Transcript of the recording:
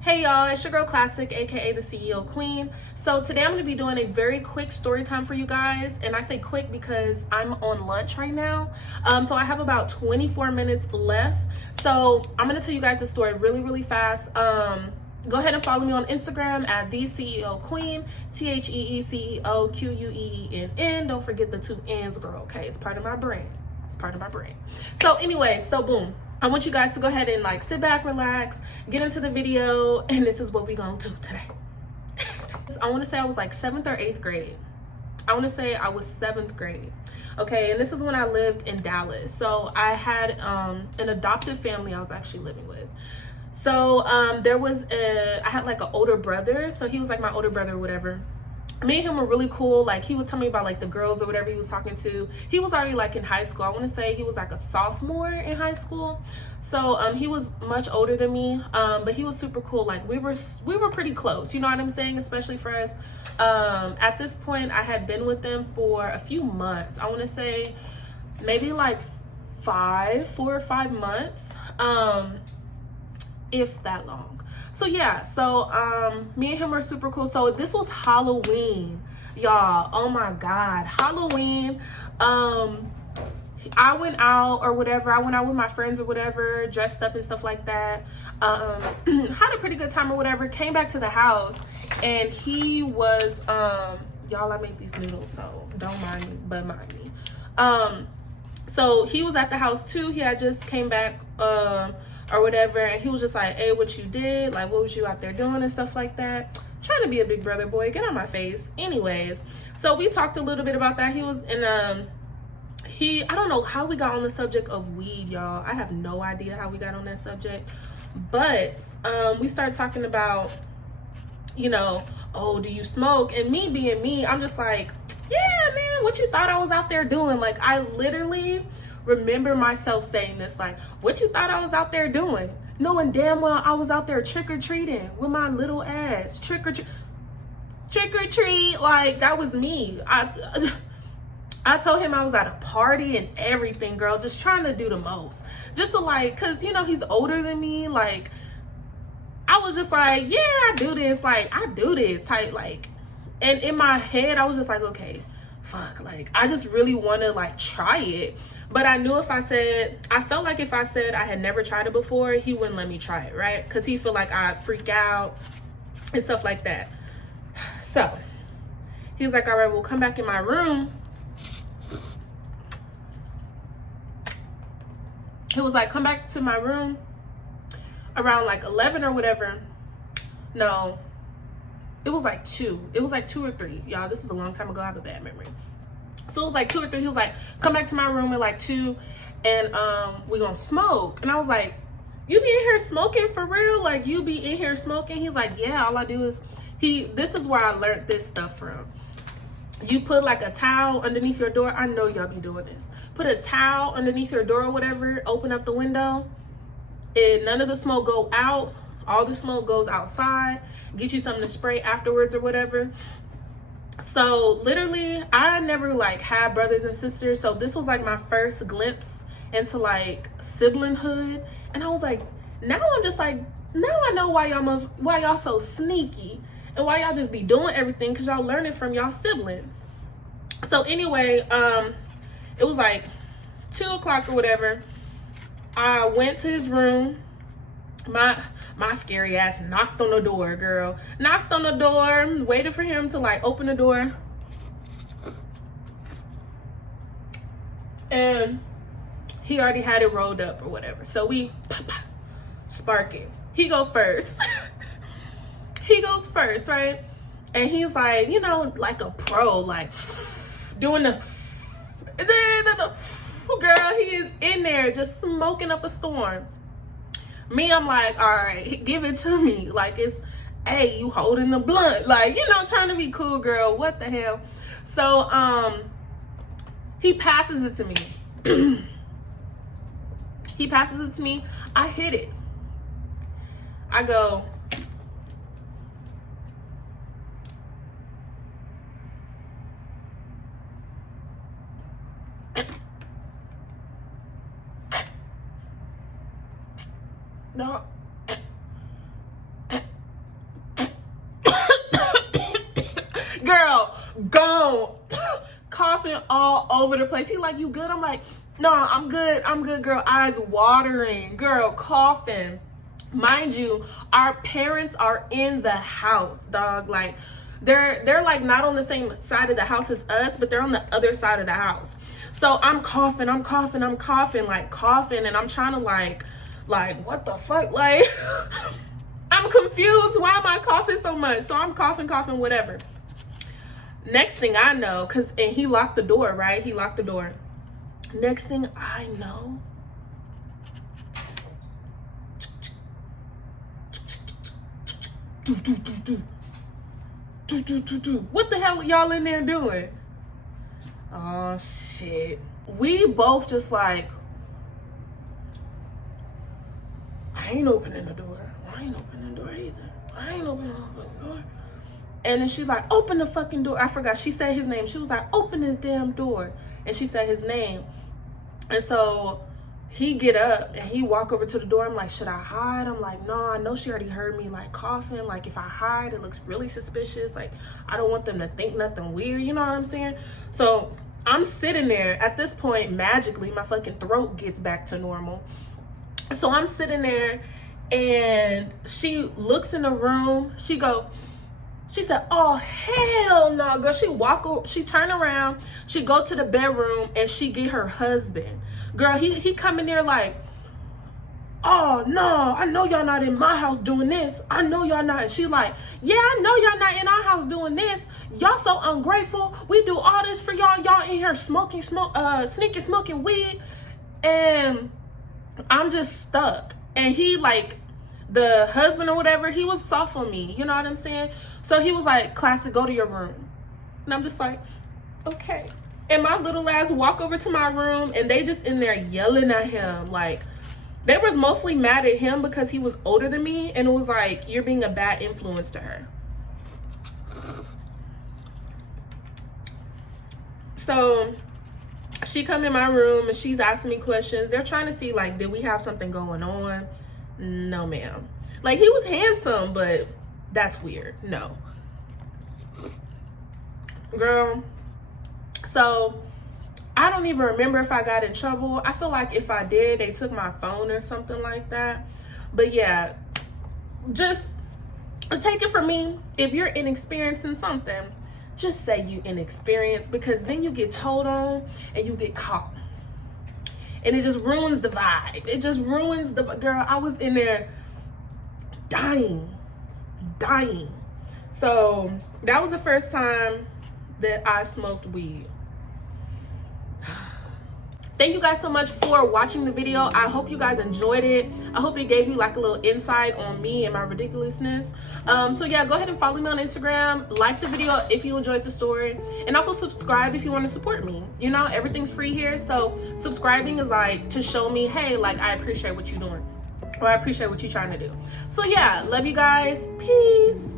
Hey y'all, it's your girl Classic, aka the CEO Queen. So today I'm going to be doing a very quick story time for you guys, and I say quick because I'm on lunch right now. So I have about 24 minutes left. So I'm going to tell you guys the story really fast. Go ahead and follow me on Instagram at the CEO Queen, TheCeoQueen. Don't forget the two N's, girl. Okay, it's part of my brand. It's part of my brand. So anyway, so boom. I want you guys to go ahead and like sit back, relax, get into the video, and this is what we gonna do today. I want to say I was like 7th or 8th grade. I want to say I was 7th grade. Okay, and this is when I lived in Dallas. So I had an adoptive family I was actually living with. So I had like an older brother. So he was like my older brother or whatever. Me and him were really cool. Like, he would tell me about like the girls or whatever he was talking to. He was already like in high school. I want to say he was like a sophomore in high school. So he was much older than me, but he was super cool. Like, we were pretty close, you know what I'm saying? Especially for us. At this point, I had been with them for a few months. I want to say maybe like 4 or 5 months, if that long. So yeah, so me and him were super cool. So this was Halloween, y'all. Oh my God, Halloween. I went out or whatever. I went out with my friends or whatever, dressed up and stuff like that. Had a pretty good time or whatever. Came back to the house and he was y'all, I make these noodles, so don't mind me, but mind me. So he was at the house too. He had just came back or whatever, and he was just like, hey, what you did, like what was you out there doing and stuff like that. Trying to be a big brother boy, get on my face. Anyways, so we talked a little bit about that. He was in I don't know how we got on the subject of weed, y'all. I have no idea how we got on that subject, but we started talking about, you know, oh, do you smoke? And me being me, I'm just like, yeah, man, what you thought I was out there doing? Like, I literally remember myself saying this, like, what you thought I was out there doing? Knowing damn well I was out there trick-or-treating with my little ass. Trick-or-treat, like, that was me. I told him I was at a party and everything, girl, just trying to do the most. Just to like, cause you know, he's older than me. Like, I was just like, yeah, I do this. Like, I do this type, like, and in my head, I was just like, okay, fuck, like, I just really want to like try it. But I knew I felt like if I said I had never tried it before, he wouldn't let me try it, right? Because he feel like I'd freak out and stuff like that. So he was like, all right, we'll come back in my room. He was like, come back to my room around like 11 or whatever. No, it was like 2. It was like 2 or 3. Y'all, this was a long time ago. I have a bad memory. So it was like 2 or 3. He was like, come back to my room at like 2 and we gonna smoke. And I was like, you be in here smoking for real? Like, you be in here smoking? He's like, yeah, all I do is this is where I learned this stuff from. You put like a towel underneath your door. I know y'all be doing this. Put a towel underneath your door or whatever, open up the window, and none of the smoke go out. All the smoke goes outside. Get you something to spray afterwards or whatever. So literally, I never like had brothers and sisters, so this was like my first glimpse into like siblinghood. And I was like, now I'm just like, now I know why y'all so sneaky and why y'all just be doing everything, because y'all learn it from y'all siblings. So anyway, it was like 2 o'clock or whatever. I went to his room. My scary ass knocked on the door, girl. Knocked on the door, waited for him to like open the door. And he already had it rolled up or whatever. So we spark it. He go first. He goes first, right? And he's like, you know, like a pro, like doing the girl, he is in there just smoking up a storm. Me, I'm like, all right, give it to me. Like, it's, hey, you holding the blunt. Like, you know, trying to be cool, girl. What the hell? So, he passes it to me. He passes it to me. I hit it. I go, no. gone. Coughing all over the place. He like, you good? I'm like, no, I'm good, girl. Eyes watering, girl, coughing. Mind you, our parents are in the house, dog. Like, they're like not on the same side of the house as us, but they're on the other side of the house. So I'm coughing, like coughing, and I'm trying to like what the fuck? Like, I'm confused. Why am I coughing so much? So I'm coughing, whatever. Next thing I know, and he locked the door, right? He locked the door. Next thing I know, what the hell are y'all in there doing? Oh shit. We both just like, I ain't opening the door. I ain't opening the door either. I ain't opening the door. And then she's like, open the fucking door. I forgot. She said his name. She was like, open this damn door. And she said his name. And so he get up and he walk over to the door. I'm like, should I hide? I'm like, no, I know she already heard me like coughing. Like, if I hide, it looks really suspicious. Like, I don't want them to think nothing weird. You know what I'm saying? So I'm sitting there. At this point, magically, my fucking throat gets back to normal. So I'm sitting there and she looks in the room. She said, oh, hell no, girl. She turn around, she go to the bedroom and she get her husband. Girl, he come in there like, oh no, I know y'all not in my house doing this. I know y'all not. And she like, yeah, I know y'all not in our house doing this. Y'all so ungrateful. We do all this for y'all. Y'all in here sneaking smoking weed. And I'm just stuck. And he like, the husband or whatever, he was soft on me. You know what I'm saying? So he was like, classic, go to your room. And I'm just like, okay. And my little ass walk over to my room and they just in there yelling at him. Like, they was mostly mad at him because he was older than me. And it was like, you're being a bad influence to her. So she come in my room and she's asking me questions. They're trying to see like, did we have something going on? No, ma'am. Like, he was handsome, but that's weird. No. Girl. So I don't even remember if I got in trouble. I feel like if I did, they took my phone or something like that. But yeah, just take it from me. If you're inexperienced in something, just say you inexperienced, because then you get told on and you get caught. And it just ruins the vibe. It just ruins the, girl, I was in there dying. So that was the first time that I smoked weed. Thank you guys so much for watching the video. I hope you guys enjoyed it. I hope it gave you like a little insight on me and my ridiculousness. So yeah, go ahead and follow me on Instagram. Like the video if you enjoyed the story. And also subscribe if you want to support me. You know, everything's free here. So subscribing is like to show me, hey, like I appreciate what you're doing. Or I appreciate what you're trying to do. So yeah, love you guys. Peace.